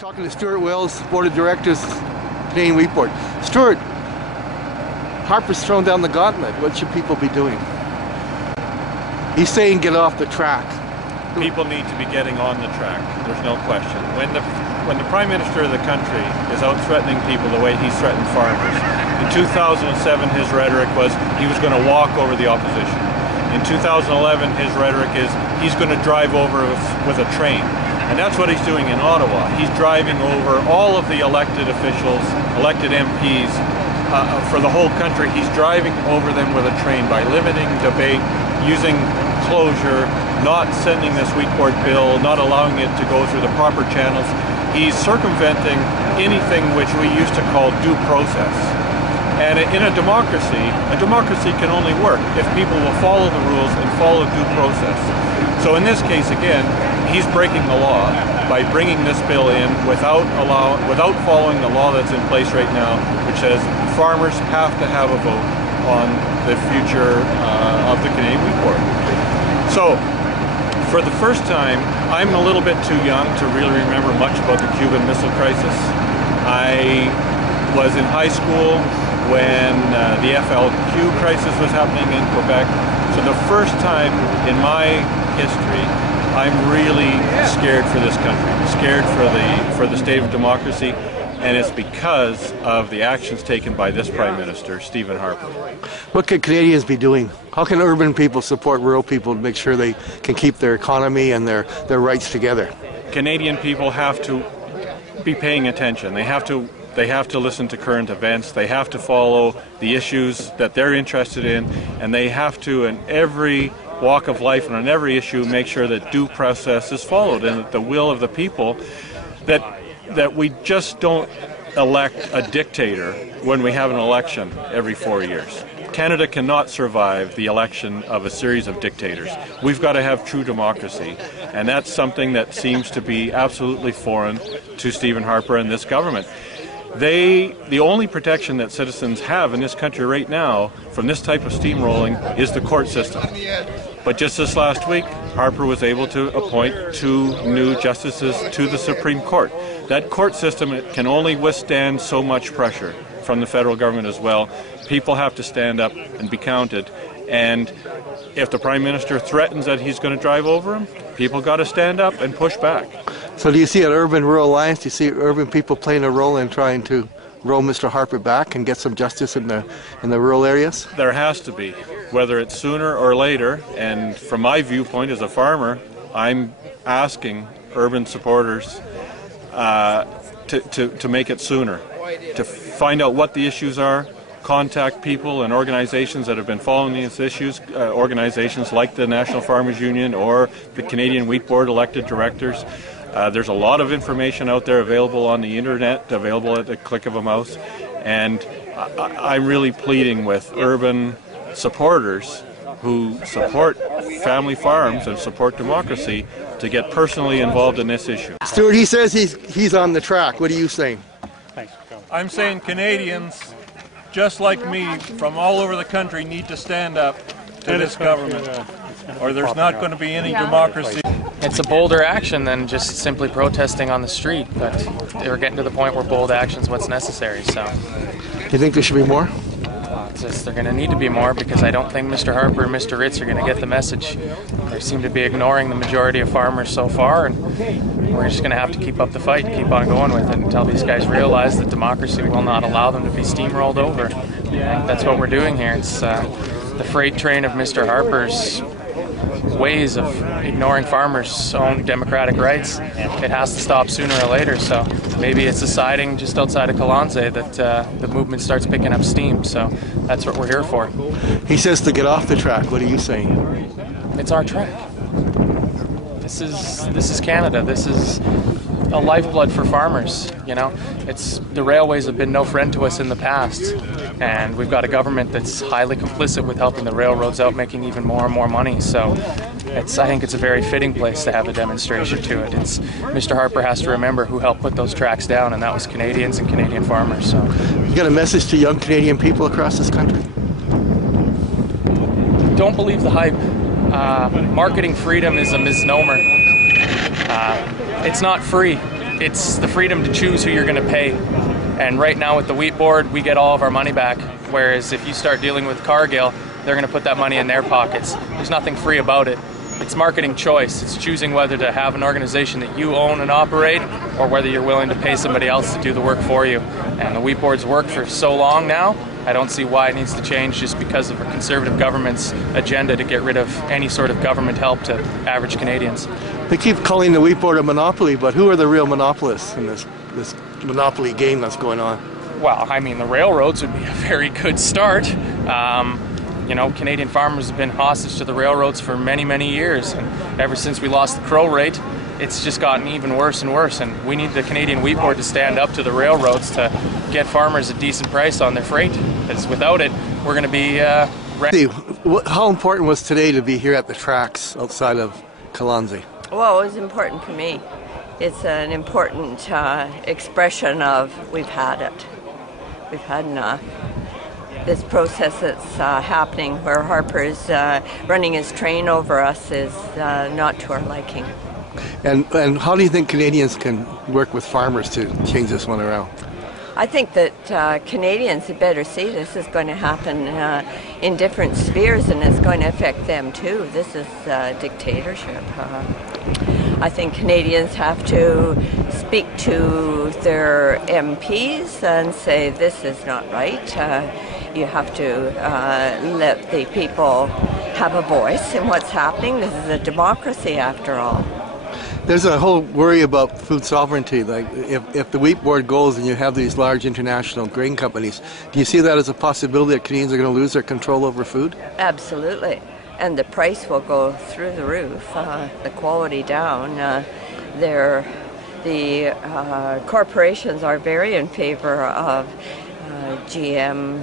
Talking to Stuart Wells, Board of Directors, Canadian Wheat Board. Stuart, Harper's thrown down the gauntlet. What should people be doing? He's saying get off the track. People need to be getting on the track. There's no question. When the Prime Minister of the country is out threatening people the way he's threatened farmers, in 2007 his rhetoric was he was going to walk over the opposition. In 2011 his rhetoric is he's going to drive over with a train. And that's what he's doing in Ottawa. He's driving over all of the elected officials, elected MPs for the whole country. He's driving over them with a train by limiting debate, using closure, not sending this wheat board bill, not allowing it to go through the proper channels. He's circumventing anything which we used to call due process. And in a democracy can only work if people will follow the rules and follow due process. So in this case, again, he's breaking the law by bringing this bill in without following the law that's in place right now, which says farmers have to have a vote on the future of the Canadian Wheat Board. So, for the first time, I'm a little bit too young to really remember much about the Cuban Missile Crisis. I was in high school when the FLQ crisis was happening in Quebec. So the first time in my history, I'm really scared for this country, scared for the state of democracy, and it's because of the actions taken by this Prime Minister, Stephen Harper. What could Canadians be doing? How can urban people support rural people to make sure they can keep their economy and their rights together? Canadian people have to be paying attention. They have to listen to current events. They have to follow the issues that they're interested in, and they have to, in every walk of life and on every issue, make sure that due process is followed and that the will of the people, that we just don't elect a dictator when we have an election every 4 years. Canada cannot survive the election of a series of dictators. We've got to have true democracy, and that's something that seems to be absolutely foreign to Stephen Harper and this government. The only protection that citizens have in this country right now from this type of steamrolling is the court system. But just this last week, Harper was able to appoint 2 new justices to the Supreme Court. That court system can only withstand so much pressure from the federal government as well. People have to stand up and be counted. And if the Prime Minister threatens that he's going to drive over him, people got to stand up and push back. So do you see an urban-rural alliance? Do you see urban people playing a role in trying to roll Mr. Harper back and get some justice in the rural areas? There has to be, whether it's sooner or later. And from my viewpoint as a farmer, I'm asking urban supporters to make it sooner, to find out what the issues are, contact people and organizations that have been following these issues, organizations like the National Farmers Union or the Canadian Wheat Board elected directors. There's a lot of information out there available on the internet, available at the click of a mouse, and I'm really pleading with urban supporters who support family farms and support democracy to get personally involved in this issue. Stuart, he says he's on the track. What are you saying? Thanks. I'm saying Canadians, just like me, from all over the country, need to stand up to this government, or there's not going to be any democracy. It's a bolder action than just simply protesting on the street, but we're getting to the point where bold action is what's necessary. So, Do you think there should be more? They're going to need to be more, because I don't think Mr. Harper and Mr. Ritz are going to get the message. They seem to be ignoring the majority of farmers so far, and we're just going to have to keep up the fight, keep on going with it until these guys realize that democracy will not allow them to be steamrolled over. And that's what we're doing here. It's the freight train of Mr. Harper's ways of ignoring farmers' own democratic rights. It has to stop sooner or later, so maybe it's deciding just outside of Colonsay that the movement starts picking up steam, so that's what we're here for. He says to get off the track. What are you saying? It's our track. This is Canada. This is a lifeblood for farmers. You know, the railways have been no friend to us in the past, and we've got a government that's highly complicit with helping the railroads out, making even more and more money. So I think it's a very fitting place to have a demonstration to it. Mr. Harper has to remember who helped put those tracks down, and that was Canadians and Canadian farmers. So, you got a message to young Canadian people across this country? Don't believe the hype. Marketing freedom is a misnomer. It's not free. it's the freedom to choose who you're going to pay. And right now with the wheat board, we get all of our money back. Whereas if you start dealing with Cargill, they're going to put that money in their pockets. There's nothing free about it. It's marketing choice. It's choosing whether to have an organization that you own and operate, or whether you're willing to pay somebody else to do the work for you. And the wheat board's worked for so long now, I don't see why it needs to change just because of a Conservative government's agenda to get rid of any sort of government help to average Canadians. They keep calling the wheat board a monopoly, but who are the real monopolists in this monopoly game that's going on? Well, I mean, the railroads would be a very good start. You know, Canadian farmers have been hostage to the railroads for many, many years. And ever since we lost the crow rate, it's just gotten even worse and worse. And we need the Canadian Wheat Board to stand up to the railroads to get farmers a decent price on their freight. Because without it, we're going to be... How important was today to be here at the tracks outside of Colonsay? Well, it was important for me. It's an important expression of we've had it. We've had enough. This process that's happening where Harper is running his train over us is not to our liking. And how do you think Canadians can work with farmers to change this one around? I think that Canadians had better see this is going to happen in different spheres, and it's going to affect them too. This is dictatorship. I think Canadians have to speak to their MPs and say this is not right. You have to let the people have a voice in what's happening. This is a democracy after all. There's a whole worry about food sovereignty. Like if the wheat board goes and you have these large international grain companies, do you see that as a possibility that Canadians are going to lose their control over food? Absolutely. And the price will go through the roof, the quality down. The corporations are very in favor of GM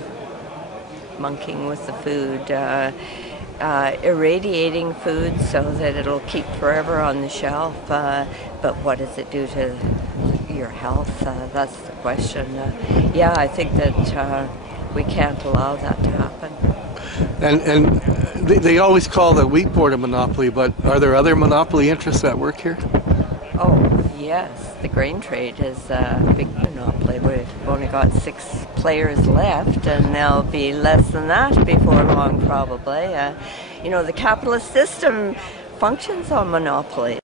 monkeying with the food, irradiating food so that it'll keep forever on the shelf. But what does it do to your health? That's the question. Yeah, I think that we can't allow that to happen. And they always call the wheat board a monopoly, but are there other monopoly interests at work here? Oh, yes. The grain trade is a big monopoly. We've only got 6 players left, and there'll be less than that before long, probably. You know, the capitalist system functions on monopoly.